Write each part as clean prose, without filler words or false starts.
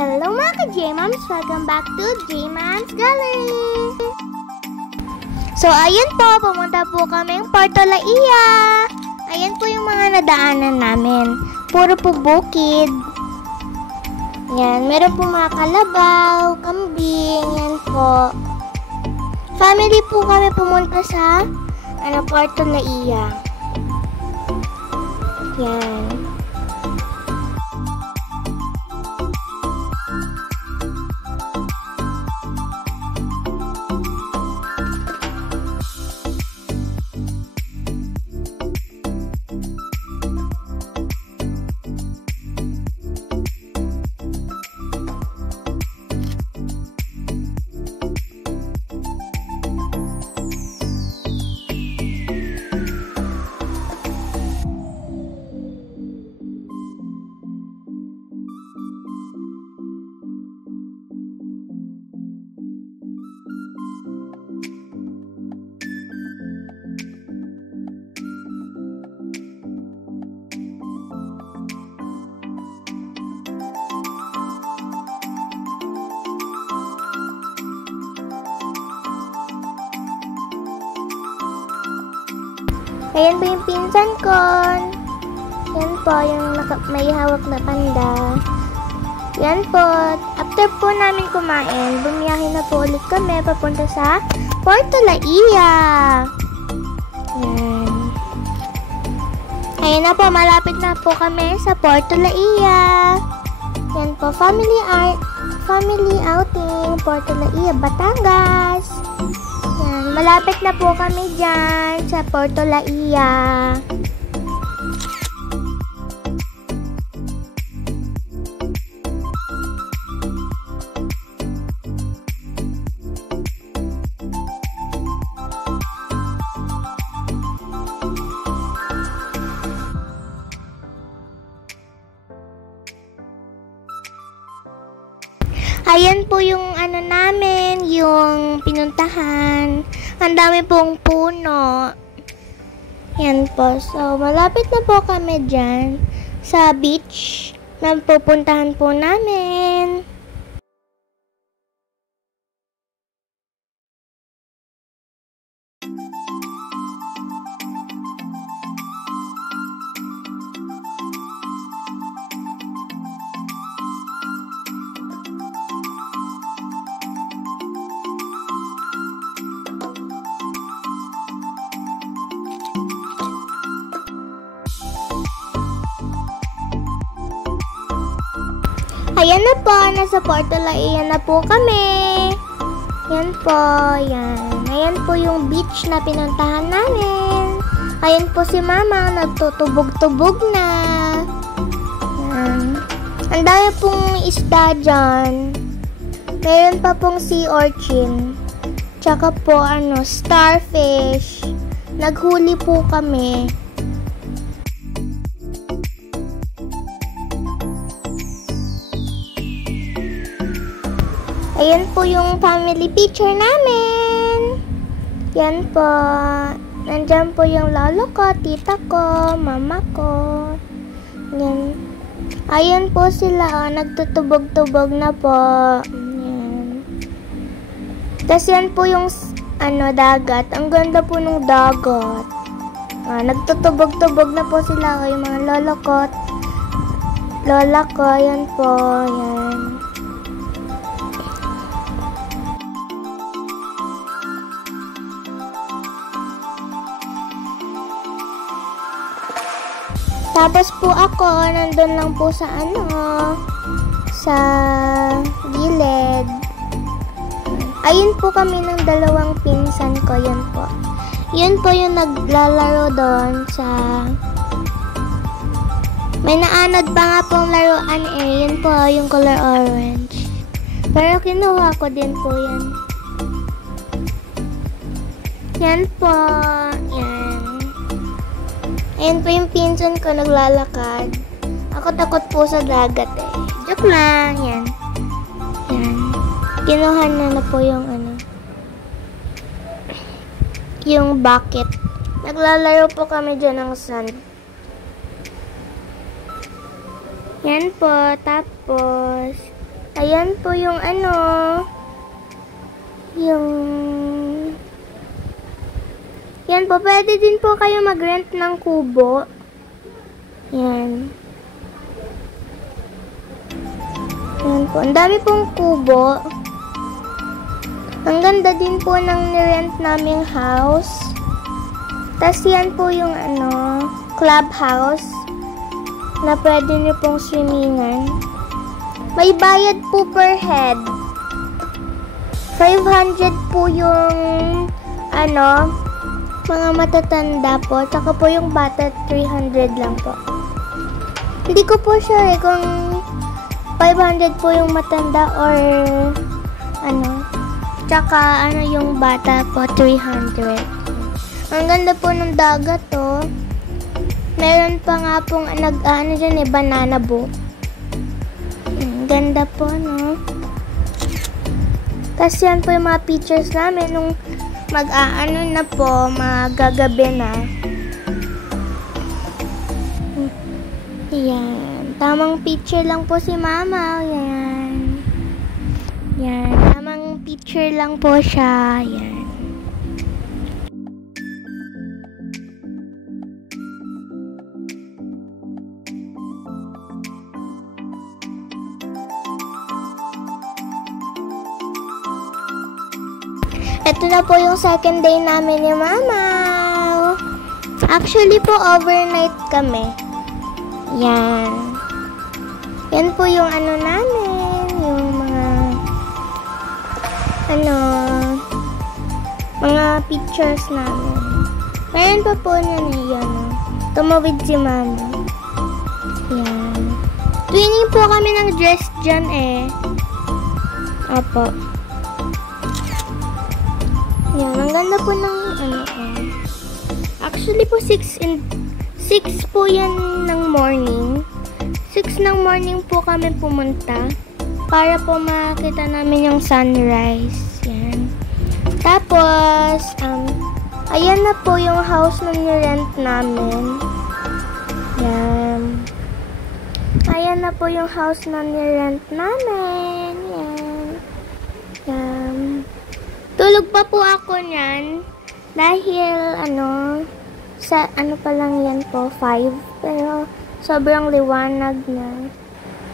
Hello mga ka-J-Moms! Welcome back to J-Moms Gallery! So, ayun po, pumunta po kaming Puerto Laia. Ayan po yung mga nadaanan namin. Puro po bukid. Yan, meron po mga kalabaw, kambing, yan po. Family po kami pumunta sa Puerto Laia. Yan. Ayan po yung pinsan ko. Yan po, yung may hawak na panda. Yan po. After po namin kumain, bumiyahe na po ulit kami papunta sa Puerto Laia. Yan. Ayan na po, malapit na po kami sa Puerto Laia. Yan po, family outing, Puerto Laia, Batangas. Yan, malapit na po kami dyan sa Puerto Laia. Ayan po yung namin, yung pinuntahan. Ang dami pong puno. Yan po. So, malapit na po kami dyan sa beach na pupuntahan po namin. Ayan na po, nasa Puerto Laia na po kami. Yan po, yan. Ayan po yung beach na pinuntahan namin. Ayan po si Mama, nagtutubog-tubog na. Yan. Ang dami pong isda dyan. Mayroon pa pong sea urchin. Tsaka po, starfish. Naghuli po kami. Ayan po yung family picture namin. Yan po. Nandyan po yung lolo ko, tita ko, mama ko. Yan. Ayan po sila, nagtutubog-tubog na po. Yan. Tapos yan po yung, dagat. Ang ganda po ng dagat. Nagtutubog-tubog na po sila, yung mga lolo ko. Lola ko, yan po. Yan. Tapos po ako, nandun lang po sa sa gilid. Ayun po kami ng dalawang pinsan ko, yan po. Yun po yung naglalaro doon sa... May naanod pa nga pong laruan yun po, yung color orange. Pero kinuha ko din po yan. Yan po, yan. Ayan po yung pinsan ko naglalakad. Ako takot po sa dagat Joke lang, yan. Yan. Kinuha na po yung yung bucket. Naglalaro po kami dyan ng sand. Yan po, tapos Ayan po yung ano, yan po, pwede din po kayo mag-rent ng kubo. Yan. Yan po, ang dami pong kubo. Ang ganda din po ng nirent naming house. Tas yan po yung ano, clubhouse na pwede nyo pong swimmingan. May bayad po per head. 500 po yung ano, mga matatanda po. Tsaka po yung bata 300 lang po. Hindi ko po sure kung 500 po yung matanda or ano. Tsaka ano yung bata po 300. Ang ganda po ng dagat to. Meron pa nga pong nag-ano dyan banana boat. Ganda po, no? Kasi yan po yung mga pictures namin nung mag-aano na po, magagabi na. Yan. Tamang picture lang po si Mama. Yan. Yan. Tamang picture lang po siya. Yan. Ito na po yung second day namin ni Mama. Actually po, overnight kami. Yan. Yan po yung ano namin. Yung mga pictures namin. Meron pa po yan. Tumawid si Mama. Yan. Twinning po kami ng dress dyan eh. Apo. Yan, ang ganda po ng Actually po 6 po yan ng morning. 6 ng morning po kami pumunta para po makita namin yung sunrise. Yan. Tapos, ayan na po yung house na nirent namin. Yan. Ayan na po yung house na nirent namin. Yan. Yan. Tulog pa po ako niyan dahil sa pa lang yan po, 5. Pero sobrang liwanag na.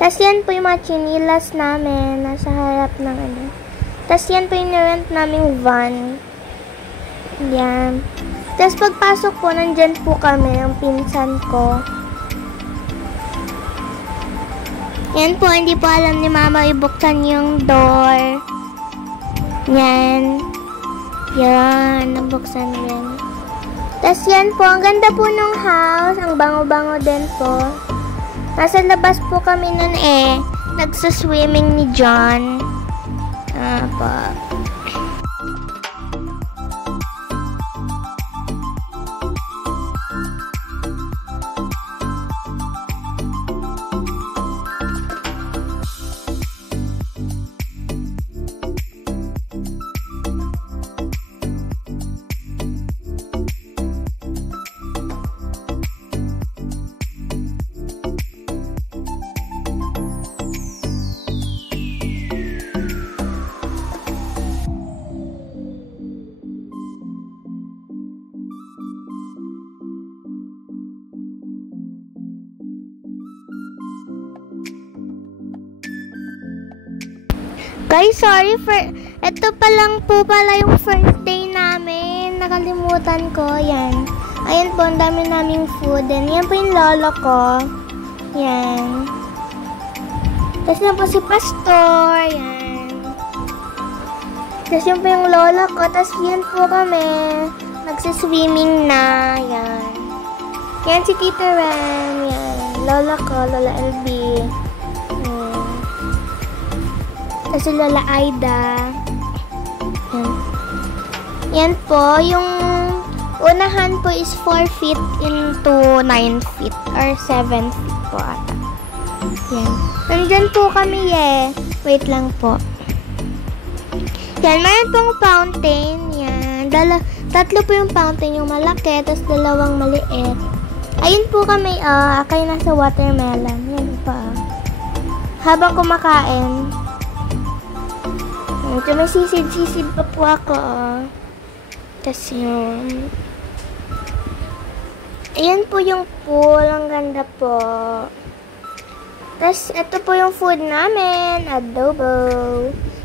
Tapos yan po yung mga chinilas namin nasa harap ng Tapos yan po yung nirent naming van. Yan. Tapos pagpasok po, nandyan po kami, ang pinsan ko. Yan po, hindi po alam ni Mama ibuksan yung door. Yan. Yan. Nabuksan yan. Tapos yan po. Ang ganda po ng house. Ang bango-bango din po. Nasa labas po kami nun eh. Nagsaswimming ni John. Po. Guys, sorry for... Ito pa lang po pala yung first day namin. Nakalimutan ko. Yan. Ayan po, ang dami naming food. And yan po yung lolo ko. Yan. Tapos yan po si Pastor. Yan. Tapos yan po yung lolo ko. Tapos yan po kami. Nagsiswimming na. Yan. Yan si Tita Ram. Yan. Lola ko, Lola LB. Tapos si Lola Aida. Yan. Yan po, yung unahan po is 4 feet into 9 feet or 7 feet po ata. Yan. Nandyan po kami eh. Wait lang po. Yan, mayroon pong fountain. Yan. Tatlo po yung fountain, yung malaki, tapos dalawang maliit. Ayun po kami, kayo nasa watermelon. Yan pa. Habang kumakain. Ito may sisid-sisid pa po ako. Tapos yun. Ayan po yung pool. Ang ganda po. Tapos ito po yung food namin. Adobo.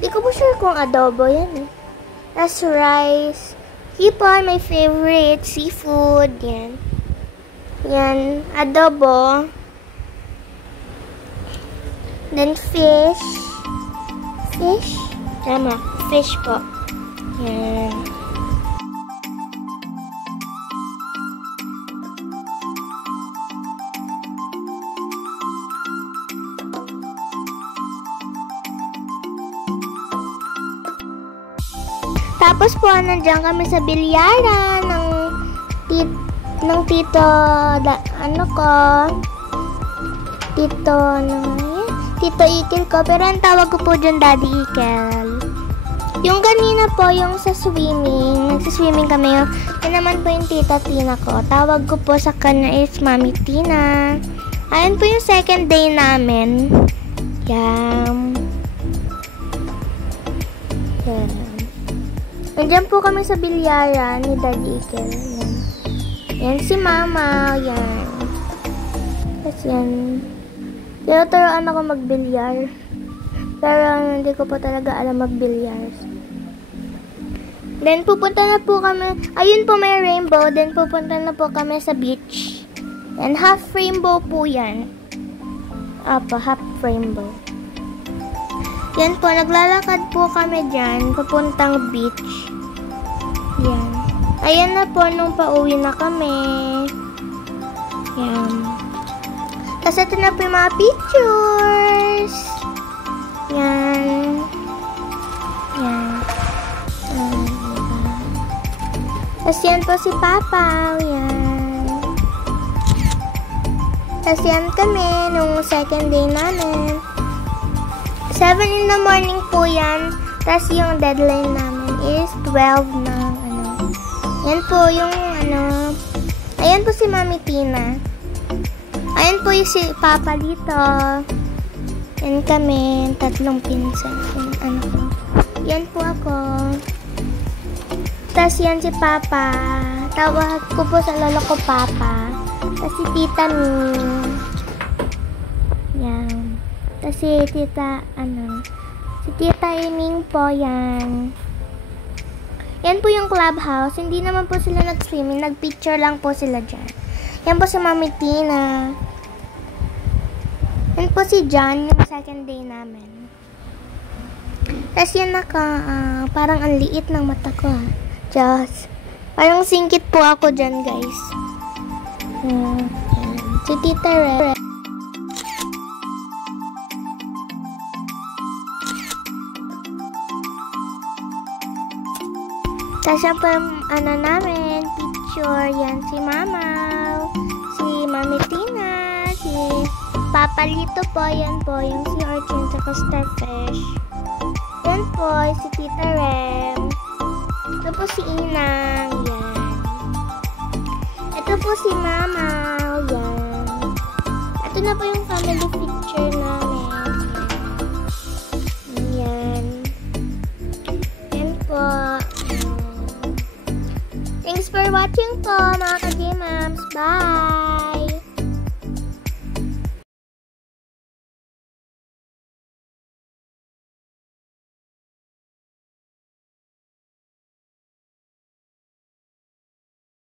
Hindi ko po sure kung adobo yan eh. Tapos rice. Hipon, my favorite. Seafood. Yan. Yan. Adobo. Then fish. Fish? Tama. Fish po. Yan. Tapos po, nandiyan kami sa bilyaran ng tito, Tito Ikel ko. Pero ang tawag ko po dyan, Daddy Ikel. Yung kanina po, yung sa swimming, nagsiswimming kami. Yan naman po yung Tita Tina ko. Tawag ko po sa kanya is Mami Tina. Ayan po yung second day namin. Yan. Yan. Nandiyan po kami sa bilyaran ni Daddy Ikel. Yan. Yan si Mama. Yan. Tapos yan. Tinuturoan ako magbilyar. Pero hindi ko pa talaga alam magbilyar. Then pupunta na po kami. Ayun po may rainbow. Then pupunta na po kami sa beach. And half rainbow po yan. Apa, half rainbow. Yan po, naglalakad po kami dyan. Papuntang beach. Yan. Ayan na po nung pauwi na kami. Yan. Tapos ito na po yung mga pictures. Yan. Yan. Tapos yan po si Papa. Yan. Tapos yan kami nung second day namin. 7 in the morning po yan. Tapos yung deadline namin is 12 ng Yan po yung ayan po si Mami Tina. Ayan po yung si Papa dito. Yan kami, 3 pinsan. Yan po ako. Tapos yan si Papa. Tawag ko po sa lolo ko Papa. Tapos si Tita Mi. Yan. Tapos si Tita, si Tita Iming po yan. Yan po yung clubhouse. Hindi naman po sila nag-swimming. Nag-picture lang po sila dyan. Yan po si Mami Tina. Yan po si John, yung second day namin. Tapos yan parang ang liit ng mata ko. Just, parang singkit po ako dyan, guys. Yan. Si Tita Red. Tapos yan po yung namin, picture. Yan si Mama, si Mami Tina, si Papa Lito po. Yan po yung si Orchid at Starfish. Yan po si Tita Rem. Ito po si Inang. Yan. Ito po si Mama. Yan. Ito na po yung family picture namin. Yan. Yan po. Thanks for watching po, mga ka-J-Mams. Bye!